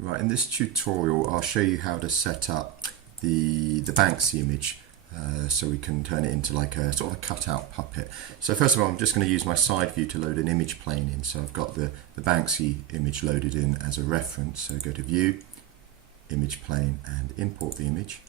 Right, in this tutorial I'll show you how to set up the Banksy image so we can turn it into like a sort of a cutout puppet. So first of all, I'm just going to use my side view to load an image plane in. So I've got the Banksy image loaded in as a reference. So go to View, Image Plane, and import the image.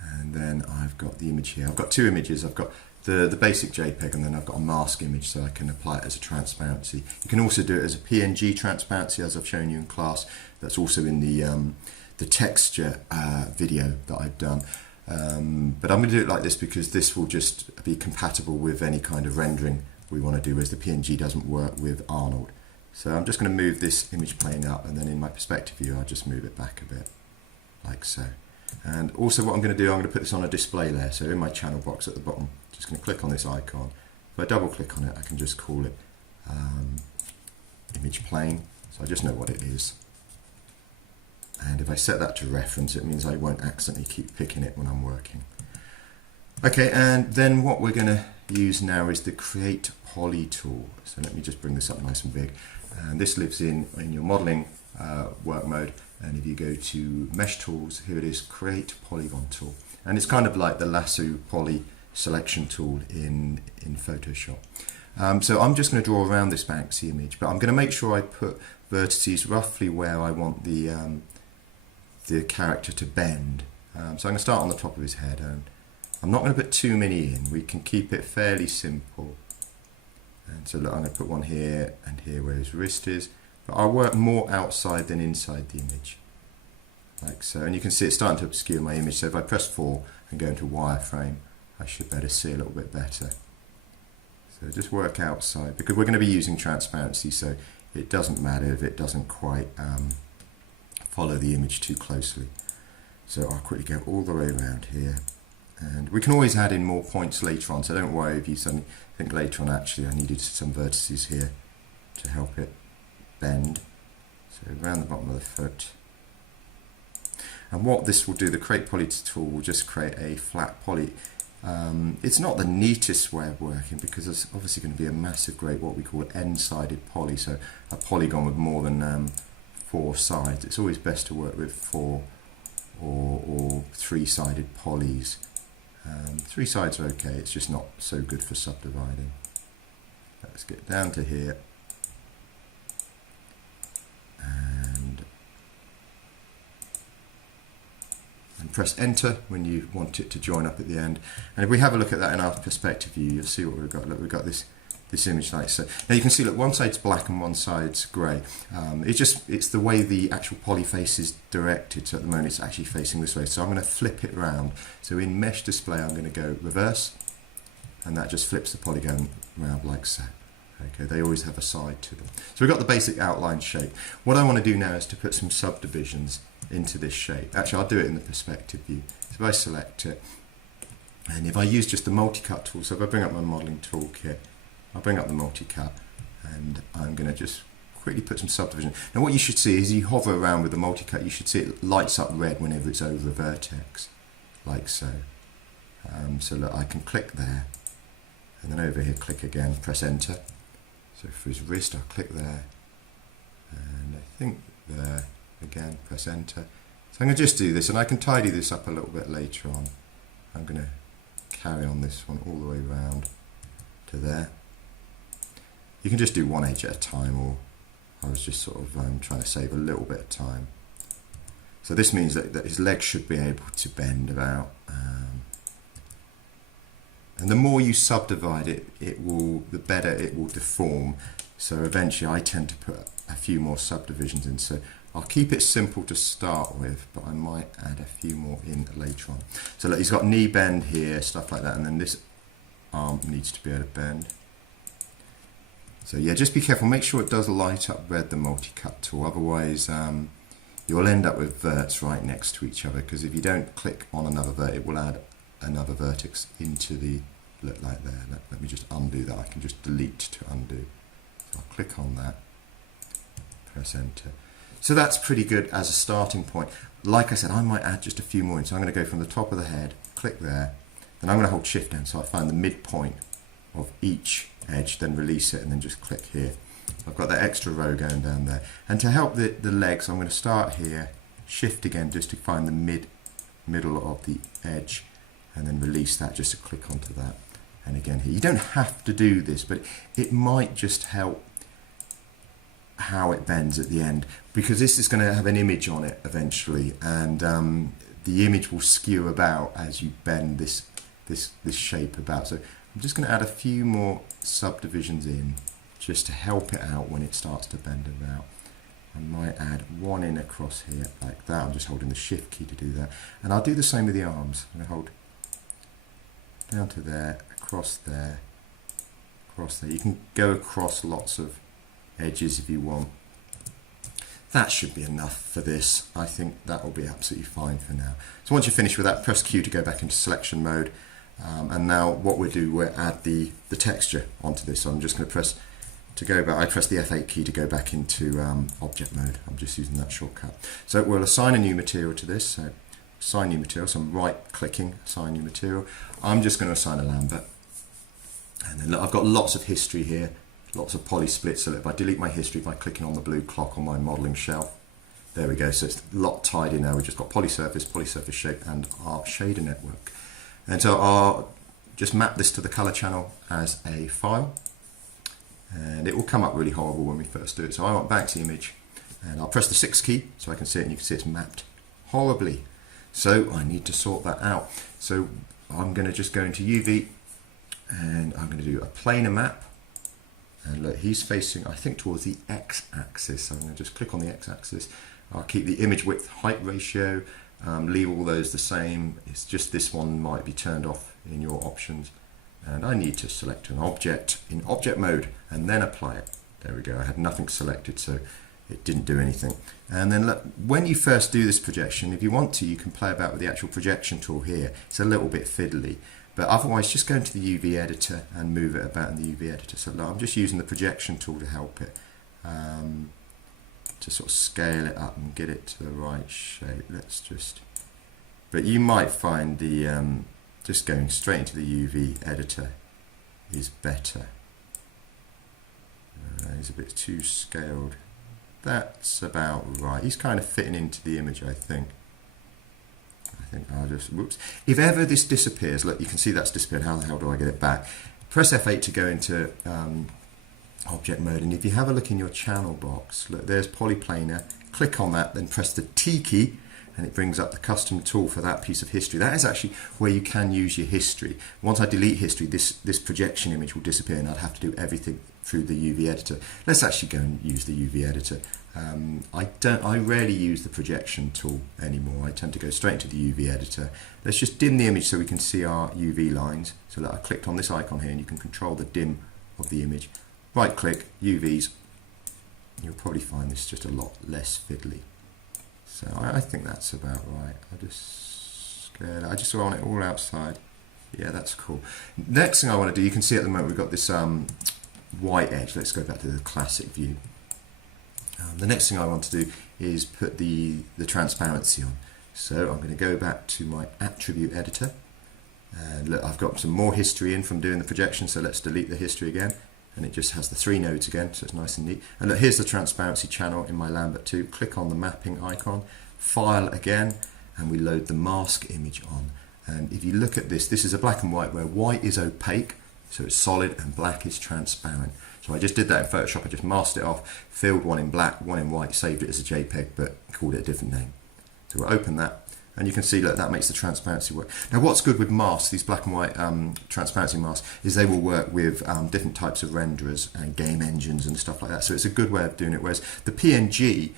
And then I've got the image here. I've got two images. I've got the basic JPEG, and then I've got a mask image, so I can apply it as a transparency. You can also do it as a PNG transparency, as I've shown you in class. That's also in the texture video that I've done. But I'm going to do it like this because this will just be compatible with any kind of rendering we want to do, whereas the PNG doesn't work with Arnold. So I'm just going to move this image plane up, and then in my perspective view I'll just move it back a bit, like so. And also what I'm going to do, I'm going to put this on a display layer. So in my channel box at the bottom, just going to click on this icon. If I double click on it, I can just call it image plane, so I just know what it is. And if I set that to reference, it means I won't accidentally keep picking it when I'm working. Okay, and then what we're going to use now is the Create Poly tool. So let me just bring this up nice and big. And this lives in your modeling work mode. And if you go to Mesh Tools, here it is, Create Polygon Tool. And it's kind of like the lasso poly selection tool in Photoshop. So I'm just going to draw around this Banksy image, but I'm going to make sure I put vertices roughly where I want the character to bend. So I'm going to start on the top of his head, and I'm not going to put too many in. We can keep it fairly simple. And so look, I'm going to put one here and here where his wrist is. But I'll work more outside than inside the image, like so. And you can see it's starting to obscure my image. So if I press 4 and go into wireframe, I should be able to see a little bit better. So just work outside, because we're going to be using transparency, so it doesn't matter if it doesn't quite follow the image too closely. So I'll quickly go all the way around here. And we can always add in more points later on, so don't worry if you suddenly think later on, actually I needed some vertices here to help it bend. So around the bottom of the foot. And what this will do, the Create Poly tool will just create a flat poly. It's not the neatest way of working, because it's obviously going to be a massive, great, what we call n-sided poly, so a polygon with more than 4 sides. It's always best to work with 4 or 3-sided polys. 3 sides are okay, it's just not so good for subdividing. Let's get down to here. And press enter when you want it to join up at the end. And if we have a look at that in our perspective view, you'll see what we've got. Look, we've got this image like so. Now you can see, look, one side's black and one side's grey. It's the way the actual poly face is directed. So at the moment it's actually facing this way. So I'm going to flip it round. So in mesh display I'm going to go reverse, and that just flips the polygon round like so. Okay, they always have a side to them. So we've got the basic outline shape. What I want to do now is to put some subdivisions into this shape. Actually, I'll do it in the perspective view. So if I select it, and if I use just the multi-cut tool, so if I bring up my modeling toolkit, I'll bring up the multi-cut, and I'm going to just quickly put some subdivision. Now what you should see is, you hover around with the multi-cut, you should see it lights up red whenever it's over a vertex, like so. So look, I can click there, and then over here click again, press enter. So for his wrist I'll click there, and I think there, again press enter. So I'm going to just do this, and I can tidy this up a little bit later on. I'm going to carry on this one all the way around to there. You can just do one edge at a time, or I was just sort of trying to save a little bit of time. So this means that his legs should be able to bend about, and the more you subdivide it, the better it will deform. So eventually I tend to put a few more subdivisions in. So I'll keep it simple to start with, but I might add a few more in later on. So look, he's got knee bend here, stuff like that, and then this arm needs to be able to bend. So yeah, just be careful, make sure it does light up red, the multi-cut tool, otherwise you'll end up with verts right next to each other, because if you don't click on another vert, it will add another vertex into the, look like there. Let me just undo that, I can just delete to undo. So I'll click on that, press enter. So that's pretty good as a starting point. Like I said, I might add just a few more in, so I'm going to go from the top of the head, click there, then I'm going to hold shift down so I find the midpoint of each edge, then release it, and then just click here. I've got that extra row going down there. And to help the legs, I'm going to start here, shift again just to find the middle of the edge, and then release that just to click onto that. And again here, you don't have to do this, but it might just help how it bends at the end, because this is going to have an image on it eventually, and the image will skew about as you bend this shape about. So I'm just going to add a few more subdivisions in just to help it out when it starts to bend about. I might add one in across here like that. I'm just holding the shift key to do that, and I'll do the same with the arms. I'm going to hold down to there, across there, across there. You can go across lots of edges if you want. That should be enough for this. I think that will be absolutely fine for now. So once you're finished with that, press Q to go back into selection mode. And now what we'll do, we'll add the texture onto this. So I'm just going to press to go back. I press the F8 key to go back into object mode. I'm just using that shortcut. So we'll assign a new material to this. So assign new material. So I'm right clicking, assign new material. I'm just going to assign a Lambert. And then look, I've got lots of history here, lots of poly splits. So if I delete my history by clicking on the blue clock on my modeling shelf, there we go. So it's a lot tidier now. We've just got polysurface shape, and our shader network. And so I'll just map this to the color channel as a file, and it will come up really horrible when we first do it. So I want Banksy image, and I'll press the 6 key so I can see it, and you can see it's mapped horribly. So I need to sort that out. So I'm going to just go into UV, and I'm going to do a planar map. And look, he's facing, I think, towards the x-axis. So I'm going to just click on the x-axis. I'll keep the image width height ratio, leave all those the same. It's just this one might be turned off in your options. And I need to select an object in object mode and then apply it. There we go. I had nothing selected, so it didn't do anything. And then look, when you first do this projection, if you want to, you can play about with the actual projection tool here. It's a little bit fiddly. But otherwise, just go into the UV editor and move it about in the UV editor. So I'm just using the projection tool to help it, to sort of scale it up and get it to the right shape. Let's just, but you might find the, just going straight into the UV editor is better. He's a bit too scaled. That's about right. He's kind of fitting into the image, I think. I think I'll just, whoops. If ever this disappears, look, you can see that's disappeared. How the hell do I get it back? Press F8 to go into object mode, and if you have a look in your channel box, look, there's polyplanar. Click on that, then press the T key, and it brings up the custom tool for that piece of history. That is actually where you can use your history. Once I delete history, this projection image will disappear, and I'd have to do everything through the UV editor. Let's actually go and use the UV editor. I rarely use the projection tool anymore. I tend to go straight into the UV editor. Let's just dim the image so we can see our UV lines. So that I clicked on this icon here, and you can control the dim of the image. Right click, UVs. You'll probably find this just a lot less fiddly. So I think that's about right. I just want it all outside. Yeah, that's cool. Next thing I want to do, you can see at the moment we've got this white edge. Let's go back to the classic view. The next thing I want to do is put the transparency on. So I'm going to go back to my attribute editor. And look, I've got some more history in from doing the projection, so let's delete the history again. And it just has the 3 nodes again, so it's nice and neat. And look, here's the transparency channel in my Lambert 2. Click on the mapping icon, file again, and we load the mask image on. And if you look at this, this is a black and white where white is opaque, so it's solid, and black is transparent. So I just did that in Photoshop. I just masked it off, filled one in black, one in white, saved it as a JPEG, but called it a different name. So we'll open that, and you can see, look, that makes the transparency work. Now what's good with masks, these black and white transparency masks, is they will work with different types of renderers and game engines and stuff like that. So it's a good way of doing it, whereas the PNG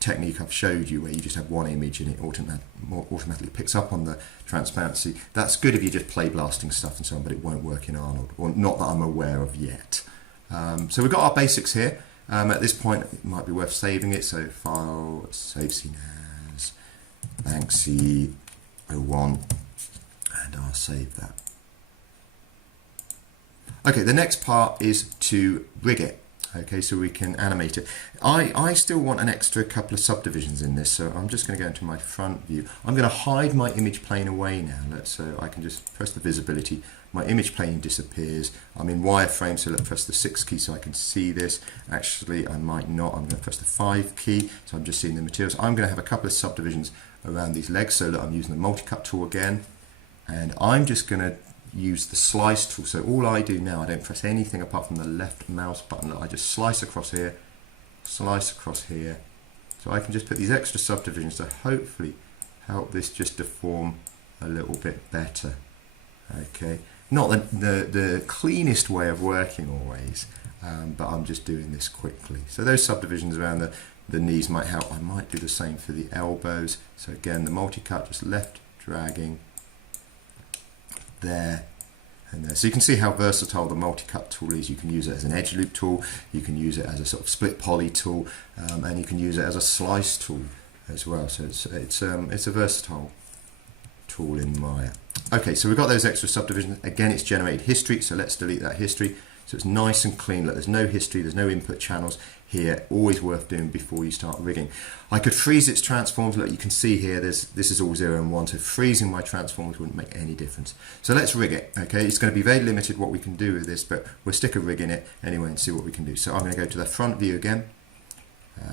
technique I've showed you, where you just have one image and it automatically picks up on the transparency, that's good if you're just play blasting stuff and so on, but it won't work in Arnold, or not that I'm aware of yet. So we've got our basics here. At this point, it might be worth saving it. So file, save scene as Banksy 01, and I'll save that. Okay, the next part is to rig it. Okay, so we can animate it. I still want an extra couple of subdivisions in this, so I'm just going to go into my front view. I'm going to hide my image plane away now. So I can just press the visibility. My image plane disappears. I'm in wireframe, so let's press the 6 key so I can see this. Actually, I might not. I'm going to press the 5 key, so I'm just seeing the materials. I'm going to have a couple of subdivisions around these legs, so that I'm using the multi-cut tool again. And I'm just going to use the slice tool. So all I do now, I don't press anything apart from the left mouse button. I just slice across here, slice across here. So I can just put these extra subdivisions to hopefully help this just deform a little bit better. Okay, not the cleanest way of working always, but I'm just doing this quickly. So those subdivisions around the knees might help. I might do the same for the elbows. So again, the multi-cut, just left dragging there and there. So you can see how versatile the multi-cut tool is. You can use it as an edge loop tool, you can use it as a sort of split poly tool, and you can use it as a slice tool as well. So it's a versatile tool in Maya. Okay, so we've got those extra subdivisions. Again, it's generated history, so let's delete that history. So it's nice and clean. Look, there's no history, there's no input channels here. Always worth doing before you start rigging. I could freeze its transforms. Look, you can see here, this is all 0 and 1, so freezing my transforms wouldn't make any difference. So let's rig it, okay? It's going to be very limited what we can do with this, but we'll stick a rig in it anyway and see what we can do. So I'm going to go to the front view again.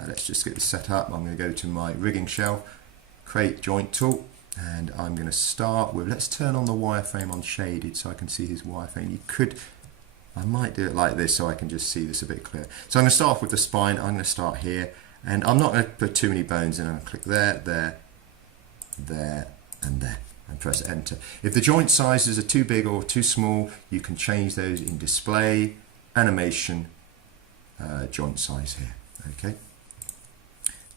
Let's just get this set up. I'm going to go to my rigging shelf, create joint tool, and I'm going to start with, let's turn on the wireframe on shaded so I can see his wireframe. I might do it like this so I can just see this a bit clearer. So I'm going to start off with the spine. I'm going to start here, and I'm not going to put too many bones in. I'm going to click there, there, there, and there, and press enter. If the joint sizes are too big or too small, you can change those in display, animation, joint size here. Okay.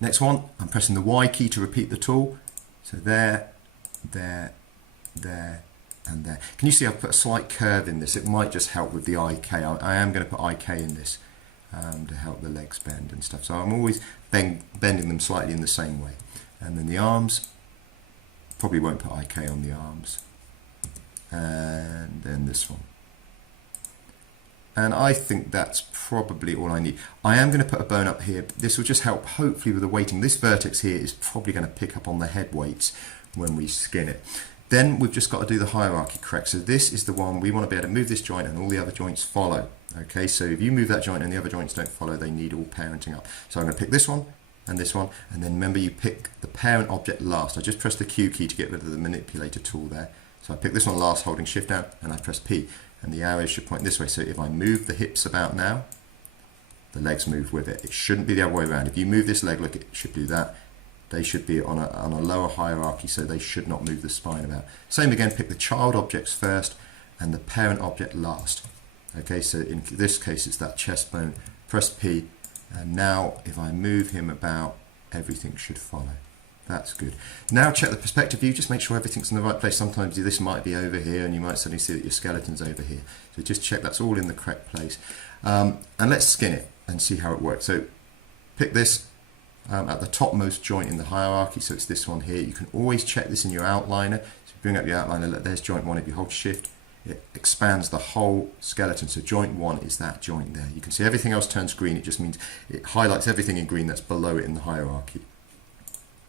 Next one, I'm pressing the Y key to repeat the tool. So there, there, there, and there. Can you see I've put a slight curve in this? It might just help with the IK. I am going to put IK in this to help the legs bend and stuff. So I'm always bending them slightly in the same way. And then the arms, probably won't put IK on the arms. And then this one. And I think that's probably all I need. I am going to put a bone up here. This will just help hopefully with the weighting. This vertex here is probably going to pick up on the head weights when we skin it. Then we've just got to do the hierarchy correct. So this is the one we want to be able to move this joint and all the other joints follow. Okay, so if you move that joint and the other joints don't follow, they need all parenting up. So I'm going to pick this one, and then remember you pick the parent object last. I just pressed the Q key to get rid of the manipulator tool there. So I pick this one last, holding shift down, and I press P, and the arrow should point this way. So if I move the hips about now, the legs move with it. It shouldn't be the other way around. If you move this leg, look, it should do that. They should be on a lower hierarchy, so they should not move the spine about. Same again, pick the child objects first and the parent object last. Okay, so in this case it's that chest bone. Press P, and now if I move him about, everything should follow. That's good. Now check the perspective view, just make sure everything's in the right place. Sometimes this might be over here and you might suddenly see that your skeleton's over here. So just check that's all in the correct place. And let's skin it and see how it works. So pick this at the topmost joint in the hierarchy, so it's this one here. You can always check this in your outliner. So bring up your outliner, look, there's joint 1. If you hold shift, it expands the whole skeleton. So joint 1 is that joint there. You can see everything else turns green. It just means it highlights everything in green that's below it in the hierarchy.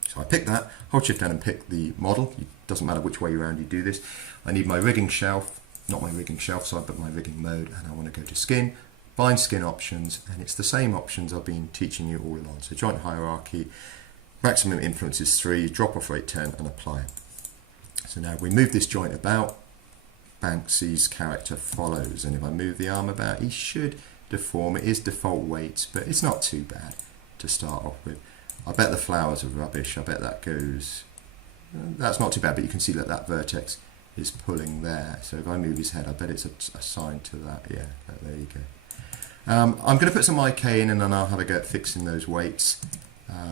So I pick that, hold shift down and pick the model. It doesn't matter which way around you do this. I need my rigging shelf, not my rigging shelf side, but my rigging mode, and I want to go to skin, bind skin options, and it's the same options I've been teaching you all along. So joint hierarchy, maximum influence is 3, drop off rate 10, and apply. So now if we move this joint about, Banksy's character follows, and if I move the arm about, he should deform. It is default weights, but it's not too bad to start off with. I bet the flowers are rubbish. I bet that goes, that's not too bad, but you can see that that vertex is pulling there. So if I move his head, I bet it's assigned to that. Yeah, there you go. I'm going to put some IK in, and then I'll have a go at fixing those weights.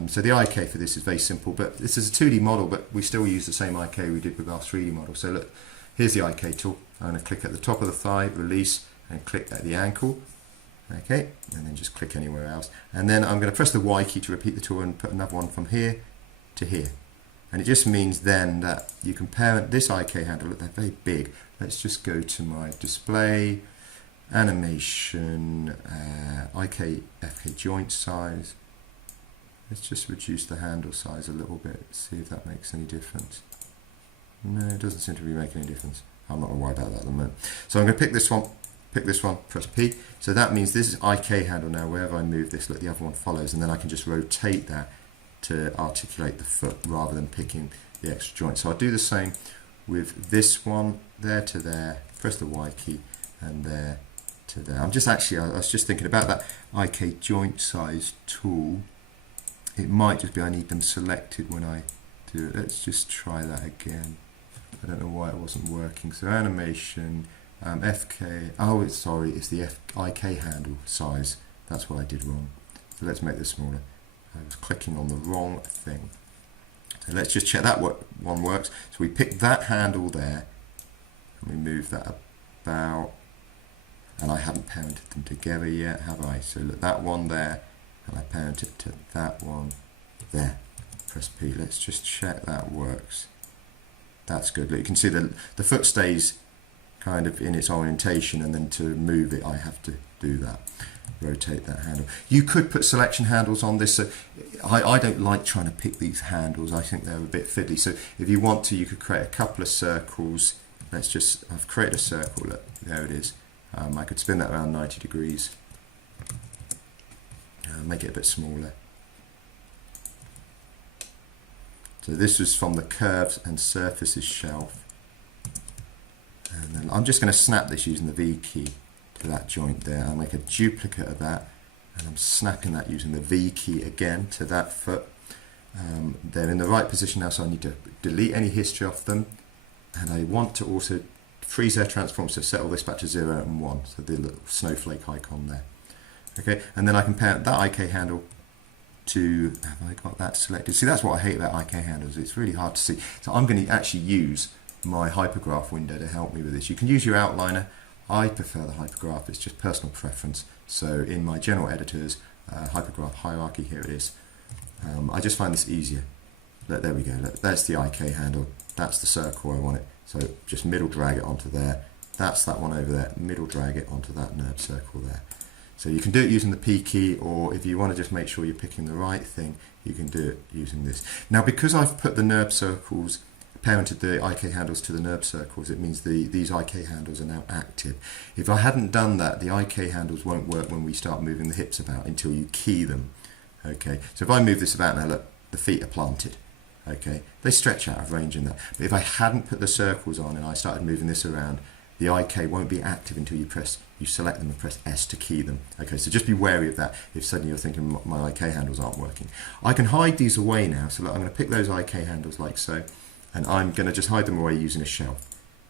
So the IK for this is very simple, but this is a 2D model, but we still use the same IK we did with our 3D model. So look, here's the IK tool. I'm going to click at the top of the thigh, release, and click at the ankle. Okay, and then just click anywhere else. And then I'm going to press the Y key to repeat the tool and put another one from here to here. And it just means then that you can parent this IK handle. Look, they're very big. Let's just go to my display, animation, FK joint size. Let's just reduce the handle size a little bit, see if that makes any difference. No, it doesn't seem to be making any difference. I'm not going to worry about that at the moment. So I'm going to pick this one, press P. So that means this is IK handle now. Wherever I move this, look, the other one follows, and then I can just rotate that to articulate the foot rather than picking the extra joint. So I'll do the same with this one, there to there, press the Y key, and there to there. I was just thinking about that IK joint size tool. It might just be I need them selected when I do it. Let's just try that again. I don't know why it wasn't working. So animation, FK, oh, sorry, it's the IK handle size. That's what I did wrong. So let's make this smaller. I was clicking on the wrong thing. So let's just check that one works. So we pick that handle there, and we move that about, and I haven't parented them together yet, have I? So look, that one there, and I parent it to that one there. Press P. Let's just check that works. That's good. Look, you can see the foot stays kind of in its orientation, and then to move it I have to do that. Rotate that handle. You could put selection handles on this. So I don't like trying to pick these handles. I think they're a bit fiddly. So if you want to, you could create a couple of circles. I've created a circle. Look, there it is. I could spin that around 90 degrees. Make it a bit smaller. So this was from the curves and surfaces shelf. And then I'm just going to snap this using the V key to that joint there. I'll make a duplicate of that, and I'm snapping that using the V key again to that foot. They're in the right position now, so I need to delete any history off them, and I want to also freeze their transform, so set all this back to 0 and 1, so the little snowflake icon there. Okay, and then I can parent that IK handle to, have I got that selected? See, that's what I hate about IK handles, it's really hard to see. So I'm going to actually use my hypergraph window to help me with this. You can use your outliner. I prefer the hypergraph, it's just personal preference. So in my general editors, hypergraph hierarchy, here it is. I just find this easier. Look, there we go, look, there's the IK handle, that's the circle I want it. So just middle drag it onto there. That's that one over there, middle drag it onto that NURB circle there. So you can do it using the P key, or if you want to just make sure you're picking the right thing, you can do it using this. Now, because I've put the NURB circles, parented the IK handles to the NURB circles, it means these IK handles are now active. If I hadn't done that, the IK handles won't work when we start moving the hips about until you key them. Okay, so if I move this about now, look, the feet are planted. Okay, they stretch out of range in that. But if I hadn't put the circles on and I started moving this around, the IK won't be active until you select them and press S to key them. Okay, so just be wary of that if suddenly you're thinking my IK handles aren't working. I can hide these away now, so look, I'm going to pick those IK handles like so, and I'm going to just hide them away using a shell.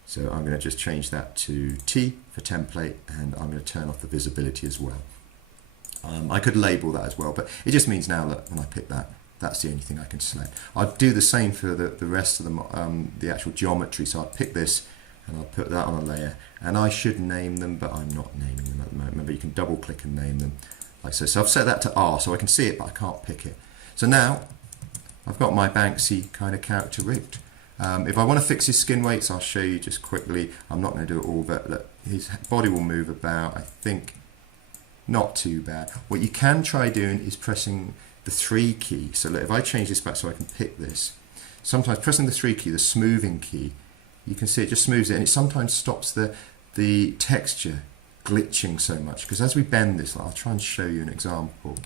So I'm going to just change that to T for template, and I'm going to turn off the visibility as well. I could label that as well, but it just means now that when I pick that, that's the only thing I can select. I'd do the same for the rest of the actual geometry, so I'd pick this, and I'll put that on a layer, and I should name them, but I'm not naming them at the moment. Remember, you can double click and name them like so. So I've set that to R, so I can see it, but I can't pick it. So now I've got my Banksy kind of character rigged. If I want to fix his skin weights, I'll show you just quickly. I'm not going to do it all, but look, his body will move about, I think, not too bad. What you can try doing is pressing the 3 key. So look, if I change this back so I can pick this, sometimes pressing the 3 key, the smoothing key, you can see it just smooths it, and it sometimes stops the texture glitching so much, because as we bend this, I'll try and show you an example.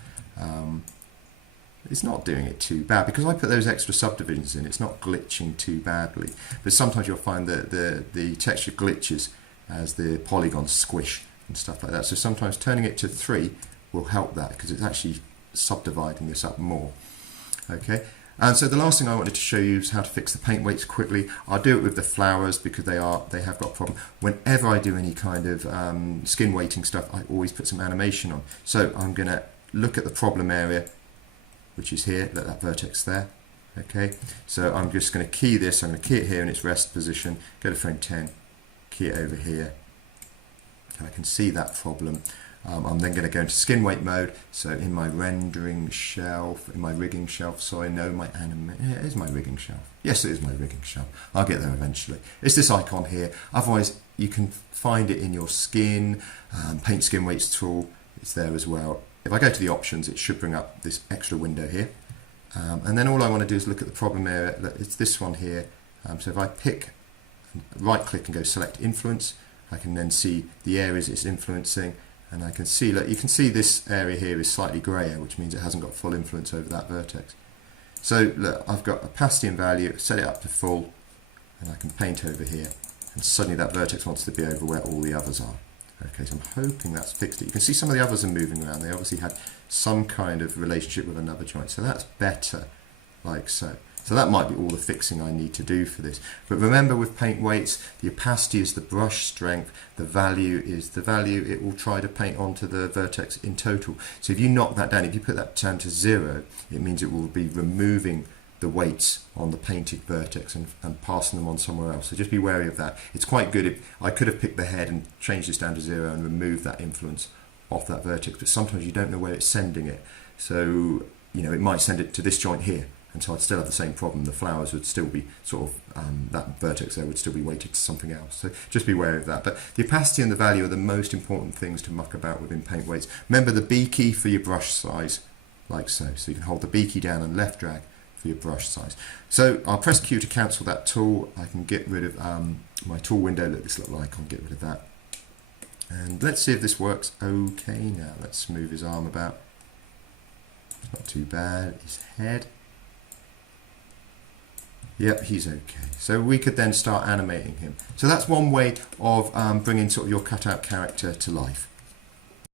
It's not doing it too bad because I put those extra subdivisions in. It's not glitching too badly, but sometimes you'll find that the texture glitches as the polygons squish and stuff like that. So sometimes turning it to 3 will help that, because it's actually subdividing this up more. Okay, and so the last thing I wanted to show you is how to fix the paint weights quickly. I'll do it with the flowers because they have got a problem. Whenever I do any kind of skin weighting stuff, I always put some animation on. So I'm going to look at the problem area, which is here, let that vertex there. Okay, so I'm just going to key this. I'm going to key it here in its rest position, go to frame 10, key it over here. And I can see that problem. I'm then going to go into skin weight mode. So in my rendering shelf, in my rigging shelf, sorry, no, my it is my rigging shelf. Yes, it is my rigging shelf. I'll get there eventually. It's this icon here. Otherwise, you can find it in your skin, paint skin weights tool. It's there as well. If I go to the options, it should bring up this extra window here. And then all I want to do is look at the problem area. It's this one here. So if I pick, right click and go select influence, I can then see the areas it's influencing. And I can see, look, you can see this area here is slightly grayer, which means it hasn't got full influence over that vertex. So look, I've got opacity and value, set it up to full, and I can paint over here. And suddenly that vertex wants to be over where all the others are. Okay, so I'm hoping that's fixed it. You can see some of the others are moving around. They obviously had some kind of relationship with another joint. So that's better, like so. So that might be all the fixing I need to do for this. But remember, with paint weights, the opacity is the brush strength, the value is the value it will try to paint onto the vertex in total. So if you knock that down, if you put that down to 0, it means it will be removing the weights on the painted vertex and passing them on somewhere else. So just be wary of that. It's quite good. I could have picked the head and changed this down to 0 and removed that influence off that vertex, but sometimes you don't know where it's sending it. So, you know, it might send it to this joint here. And so I'd still have the same problem. The flowers would still be sort of, that vertex there would still be weighted to something else. So just be wary of that. But the opacity and the value are the most important things to muck about with in paint weights. Remember the B key for your brush size, like so. So you can hold the B key down and left drag for your brush size. So I'll press Q to cancel that tool. I can get rid of my tool window. Look, this little icon, get rid of that. And let's see if this works okay now. Let's move his arm about. It's not too bad. His head. Yep, he's okay. So we could then start animating him. So that's one way of bringing sort of your cutout character to life.